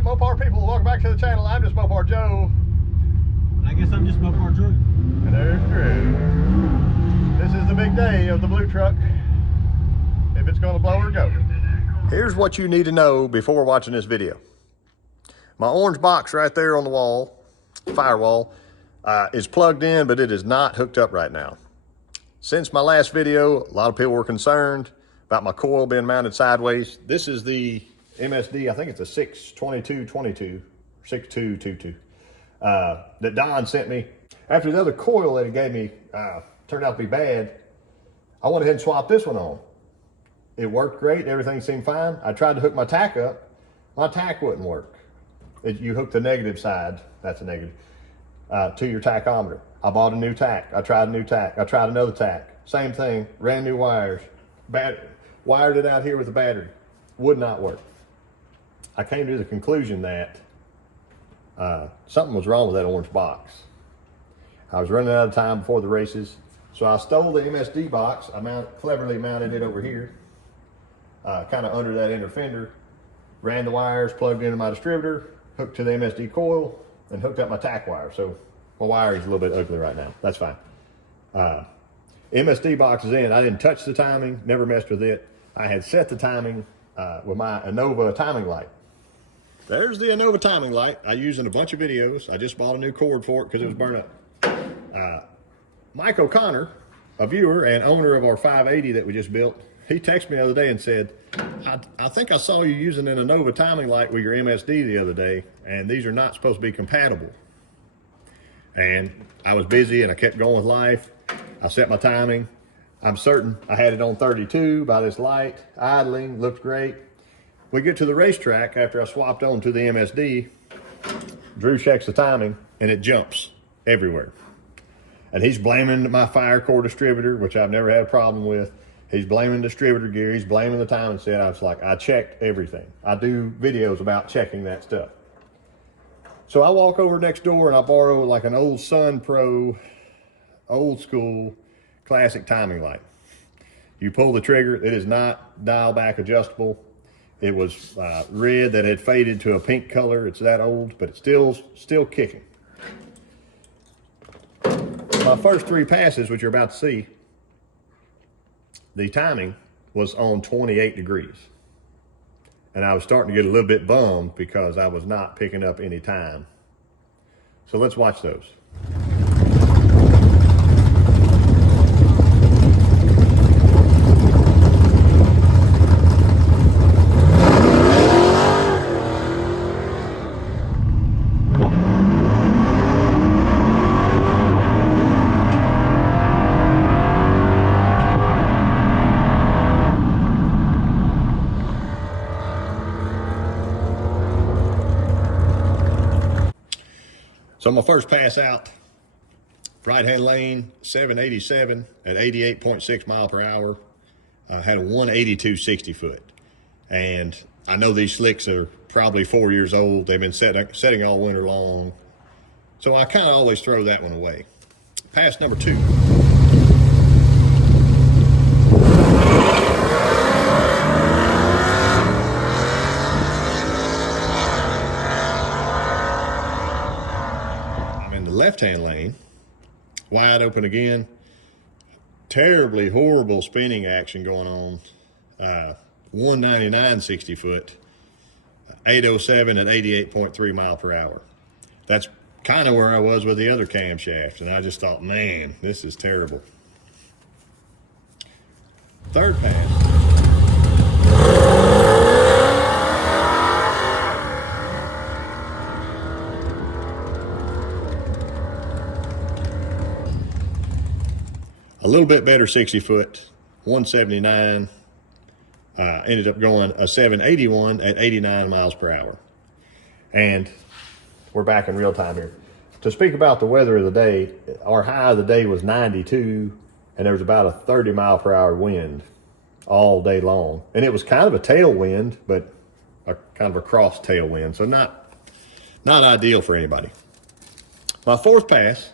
right, Mopar people, welcome back to the channel. I'm just Mopar Joe. And I guess I'm just Mopar Joe. And there's Drew. This is the big day of the blue truck. If it's gonna blow or go. Here's what you need to know before watching this video. My orange box right there on the wall, firewall, is plugged in, but it is not hooked up right now. Since my last video, a lot of people were concerned about my coil being mounted sideways. This is the MSD, I think it's a 62222, 6222, that Don sent me. After the other coil that he gave me turned out to be bad, I went ahead and swapped this one on. It worked great, everything seemed fine. I tried to hook my tack up, my tack wouldn't work. You hook the negative side, that's a negative, to your tachometer. I bought a new tack, I tried a new tack, I tried another tack, same thing, ran new wires, wired it out here with a battery, would not work. I came to the conclusion that something was wrong with that orange box. I was running out of time before the races, so I stole the MSD box. I cleverly mounted it over here, kind of under that inner fender, ran the wires, plugged into my distributor, hooked to the MSD coil, and hooked up my tack wire. So my wire is a little bit ugly right now. That's fine. MSD box is in. I didn't touch the timing, never messed with it. I had set the timing with my Innova timing light. There's the Innova timing light I used in a bunch of videos. I just bought a new cord for it because it was burnt up. Mike O'Connor, a viewer and owner of our 580 that we just built, he texted me the other day and said, I think I saw you using an Innova timing light with your MSD the other day, and these are not supposed to be compatible. And I was busy and I kept going with life. I set my timing. I'm certain I had it on 32 by this light, idling, looked great. We get to the racetrack after I swapped on to the MSD. Drew checks the timing and it jumps everywhere. And he's blaming my fire core distributor, which I've never had a problem with. He's blaming distributor gear, he's blaming the timing set. I was like, I checked everything. I do videos about checking that stuff. So I walk over next door and I borrow like an old Sun Pro, old school, classic timing light. You pull the trigger, it is not dial back adjustable. It was red that had faded to a pink color. It's that old, but it's still kicking. My first three passes, which you're about to see, the timing was on 28 degrees. And I was starting to get a little bit bummed because I was not picking up any time. So let's watch those. So my first pass out, right-hand lane, 787 at 88.6 mile per hour. Had a 182 60 foot. And I know these slicks are probably 4 years old. They've been setting all winter long. So I kind of always throw that one away. Pass number 2. Left-hand lane, wide open again, terribly horrible spinning action going on, 199 60 foot, 807 at 88.3 mile per hour. That's kind of where I was with the other camshaft, and I just thought, man, this is terrible. Third pass. A little bit better 60 foot, 179, ended up going a 781 at 89 miles per hour. And we're back in real time here. To speak about the weather of the day, our high of the day was 92, and there was about a 30 mile per hour wind all day long. And it was kind of a tailwind, but a kind of a cross tailwind, so not ideal for anybody. My fourth pass,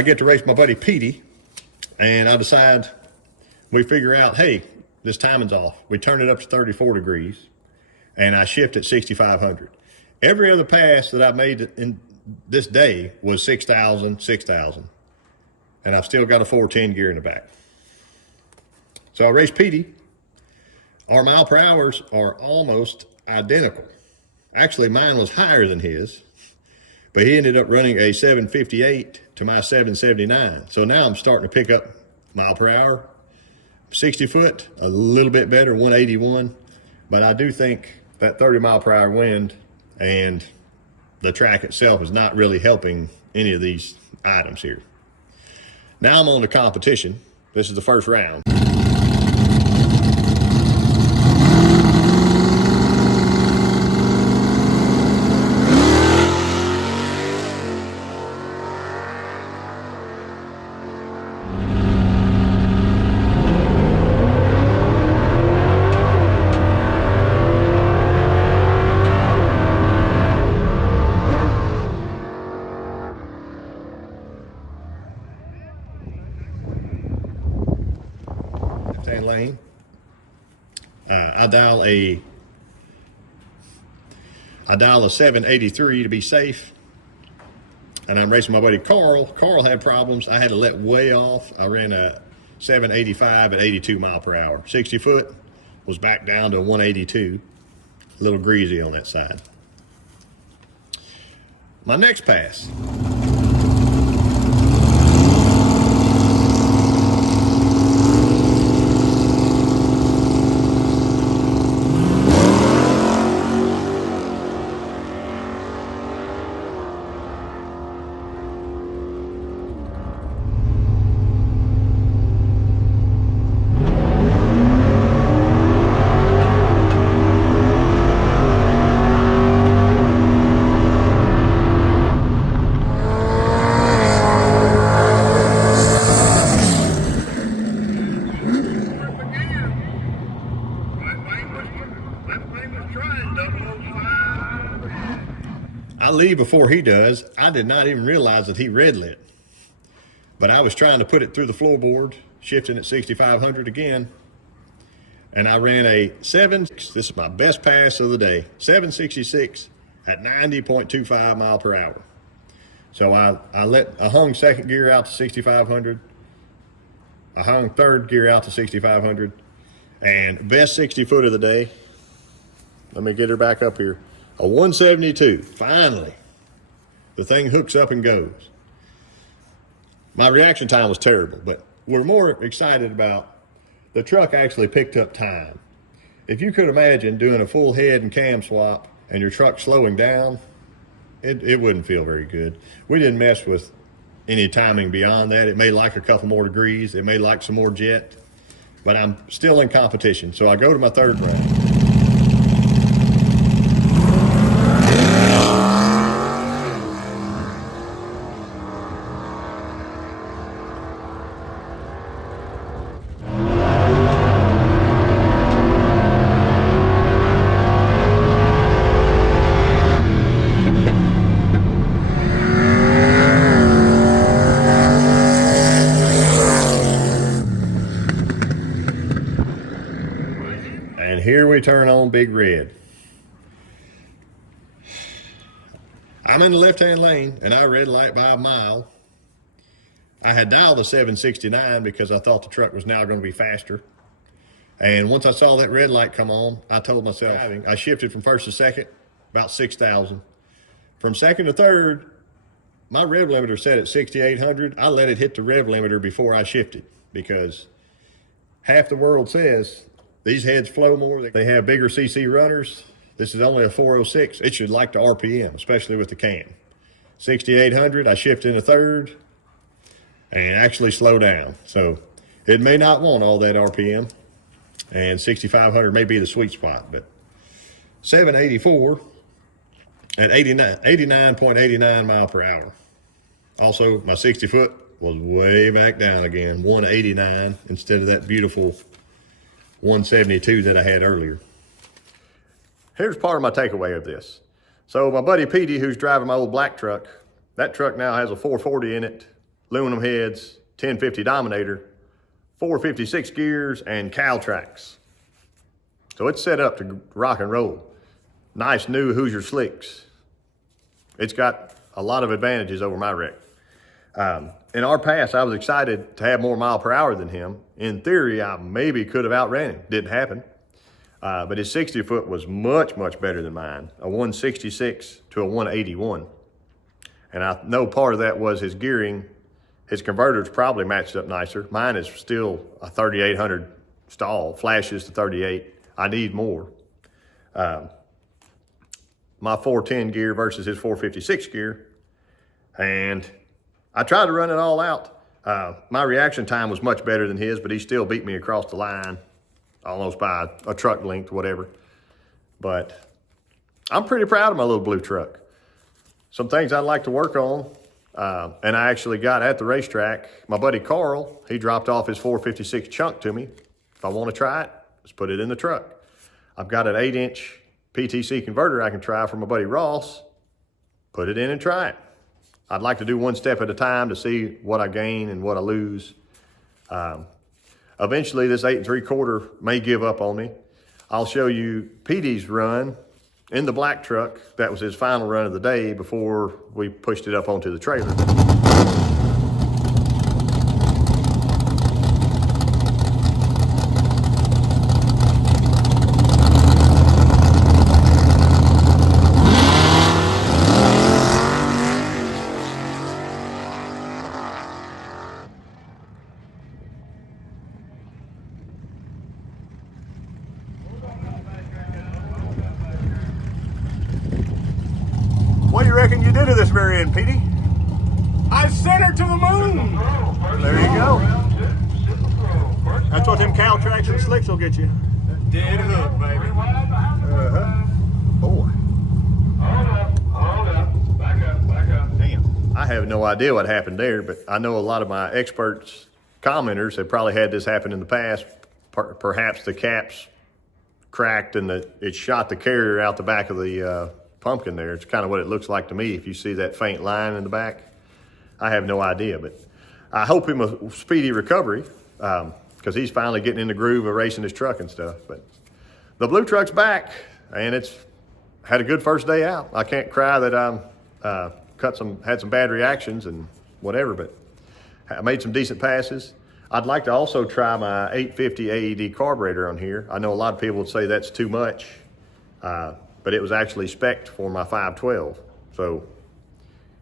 I get to race my buddy Petey, and I decide, we figure out, hey, this timing's off. We turn it up to 34 degrees, and I shift at 6,500. Every other pass that I made in this day was 6,000, 6,000. And I've still got a 410 gear in the back. So I raced Petey. Our mile per hours are almost identical. Actually, mine was higher than his, but he ended up running a 758 to my 779. So now I'm starting to pick up mile per hour. 60 foot, a little bit better, 181. But I do think that 30 mile per hour wind and the track itself is not really helping any of these items here. Now I'm on the competition. This is the first round. Lane. I dial a 783 to be safe, and I'm racing my buddy Carl. Carl had problems. I had to let way off. I ran a 785 at 82 mile per hour. 60 foot was back down to 182. A little greasy on that side. My next pass. I leave before he does. I did not even realize that he red lit. But I was trying to put it through the floorboard, shifting at 6,500 again. And I ran a 7, this is my best pass of the day, 766 at 90.25 mile per hour. So I hung second gear out to 6,500. I hung third gear out to 6,500. And best 60 foot of the day, let me get her back up here. A 172, finally. The thing hooks up and goes. My reaction time was terrible, but we're more excited about the truck actually picked up time. If you could imagine doing a full head and cam swap and your truck slowing down, it wouldn't feel very good. We didn't mess with any timing beyond that. It may like a couple more degrees. It may like some more jet, but I'm still in competition. So I go to my third round. And here we turn on Big Red. I'm in the left-hand lane, and I red light by a mile. I had dialed a 769 because I thought the truck was now going to be faster. And once I saw that red light come on, I told myself, I shifted from first to second, about 6,000. From second to third, my rev limiter set at 6,800. I let it hit the rev limiter before I shifted because half the world says these heads flow more. They have bigger CC runners. This is only a 406. It should like the RPM, especially with the cam. 6,800, I shift into third and actually slow down. So it may not want all that RPM, and 6,500 may be the sweet spot, but 784 at 89.89 mile per hour. Also, my 60 foot was way back down again, 189 instead of that beautiful 172 that I had earlier. Here's part of my takeaway of this. So my buddy Petey, who's driving my old black truck, that truck now has a 440 in it, aluminum heads, 1050 Dominator, 456 gears, and cow tracks. So it's set up to rock and roll. Nice new Hoosier slicks. It's got a lot of advantages over my wreck. In our past, I was excited to have more mile per hour than him. In theory, I maybe could have outran him. Didn't happen. But his 60 foot was much, much better than mine. A 166 to a 181. And I know part of that was his gearing. His converters probably matched up nicer. Mine is still a 3800 stall, flashes to 38. I need more. My 410 gear versus his 456 gear. And I tried to run it all out. My reaction time was much better than his, but he still beat me across the line, almost by a truck length, whatever. But I'm pretty proud of my little blue truck. Some things I'd like to work on, and I actually got at the racetrack, my buddy Carl, he dropped off his 456 chunk to me. If I want to try it, just put it in the truck. I've got an 8-inch PTC converter I can try from my buddy Ross, put it in and try it. I'd like to do one step at a time to see what I gain and what I lose. Eventually, this 8 3/4 may give up on me. I'll show you Petey's run in the black truck. That was his final run of the day before we pushed it up onto the trailer. What do you reckon you did to this very end, Petey? I sent her to the moon. There you go. That's what them cow tracks and slicks will get you. Dead hook, baby. Boy. Hold up. Back up. Damn. I have no idea what happened there, but I know a lot of my experts, commenters, have probably had this happen in the past. Perhaps the caps cracked and it shot the carrier out the back of the pumpkin there. It's kind of what it looks like to me if you see that faint line in the back. I have no idea, but I hope him a speedy recovery because he's finally getting in the groove of racing his truck and stuff. But the blue truck's back and it's had a good first day out. I can't cry that I had some bad reactions and whatever, but I made some decent passes. I'd like to also try my 850 AED carburetor on here. I know a lot of people would say that's too much. But it was actually spec'd for my 512. So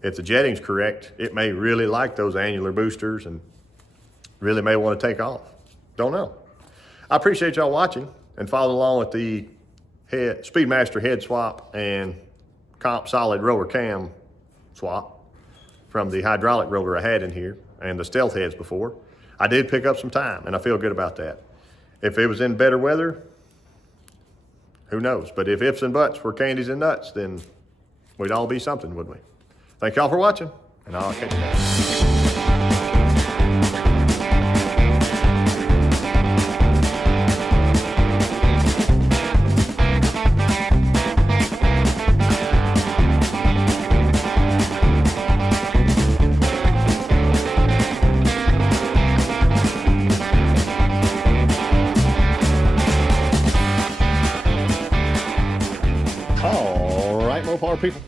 if the jetting's correct, it may really like those annular boosters and really may want to take off. Don't know. I appreciate y'all watching and following along with the Speedmaster head swap and comp solid roller cam swap from the hydraulic roller I had in here and the stealth heads before. I did pick up some time and I feel good about that. If it was in better weather, who knows? But if ifs and buts were candies and nuts, then we'd all be something, wouldn't we? Thank y'all for watching, and I'll catch you guys. All right, Mopar people.